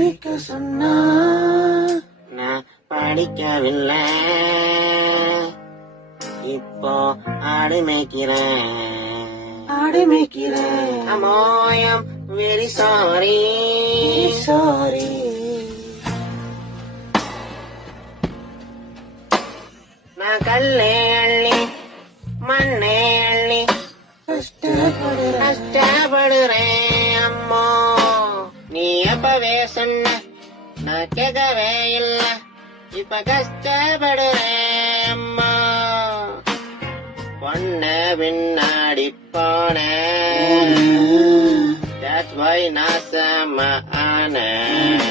படிக்க சொன்னா நான் படிக்கவில்லை, இப்போ ஆடு மேய்க்கிறேன். அம்மாயம் வெரி சாரி. நான் கல்லே அள்ளி மண்ணே அள்ளி கஷ்டப்படுறேன் அம்மா. நீ எப்பவே சொன்ன நான் கேட்கவே இல்ல, இப்ப கஷ்டப்படுறேன் அம்மா. பொண்ண பின்னாடி போனேன், that's why நாசம ஆனேன்.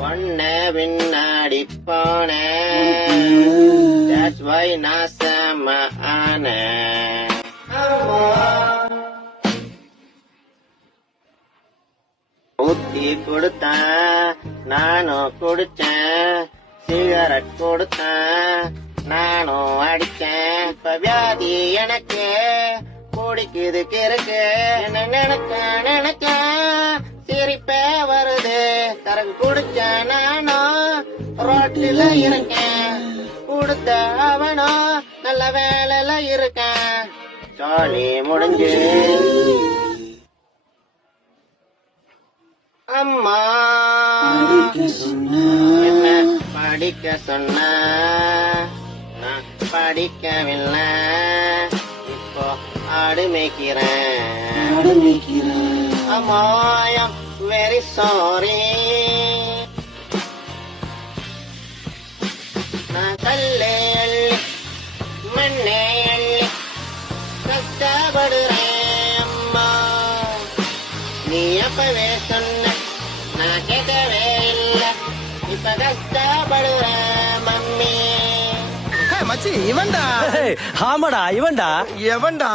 பொண்ண பின்னாடி போனேன், that's why நாசம ஆனேன். ஊத்தி கொடுத்தேன், நானும் குடிச்சேன். சிகரெட் கொடுத்தேன், நானும் அடிச்சேன். இப்ப வியாதி எனக்கு குடிக்குது கிறுக்கு. என்ன நினைக்க சிரிப்பே வருது. தரகு குடிச்சேன், நானும் ரோட்டில இருக்கேன். கொடுத்த அவனும் நல்ல வேலையில இருக்கேன். ஜாலி முடிஞ்சு அம்மா என்ன படிக்க சொன்ன, நான் படிக்கவில்லை, இப்போ ஆடு மேய்க்கிறேன். அம்மாயம் வெரி சாரி. நான் கல்லே அள்ளி மண்ணே அள்ளி கஷ்டப்படுறேன் அம்மா. நீ எப்பவே சொன்ன நான் கேட்கவே இல்ல, இப்ப கஷ்டப்படுறேன் மம்மி. மச்சி இவன்டா. ஆமாடா இவன்டா. எவன்டா?